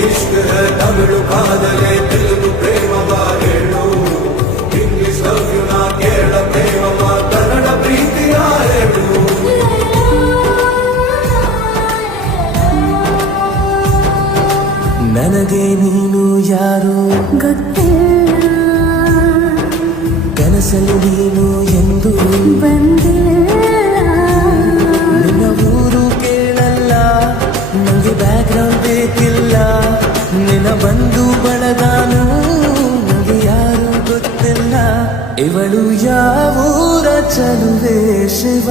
इश्क है तमिಳು ಕಾದಲೆ ತೆಲುಗು ಪ್ರೇಮವ ಹೇಳು ಇಂಗ್ಲಿಷ್ ಲವ್ ಯು ನಾ ಕೇಳ ಪ್ರೇಮವ ಕನ್ನಡ ಪ್ರೀತಿಯ ಹೇಳು ನನಗೆ ನೀನು ಯಾರು ಗೊತ್ತಿಲ್ಲ ಕನಸಲ್ಲಿ ನೀನು ಎಂದು ಬಂದಿಲ್ಲ ನಿನ್ನ ಊರು ಕೇಳಲ್ಲ ನಂಗೆ ಬ್ಯಾಕ್ಗ್ರೌಂಡ್ ಬೇಕಿಲ್ಲ ನಿನ್ನ ಬಂಧು ಬಳಗಾನು ನಂಗೆ ಯಾರು ಗೊತ್ತಿಲ್ಲ ಇವಳು ಯಾವೂರ ಚಲುವೆ ಶಿವ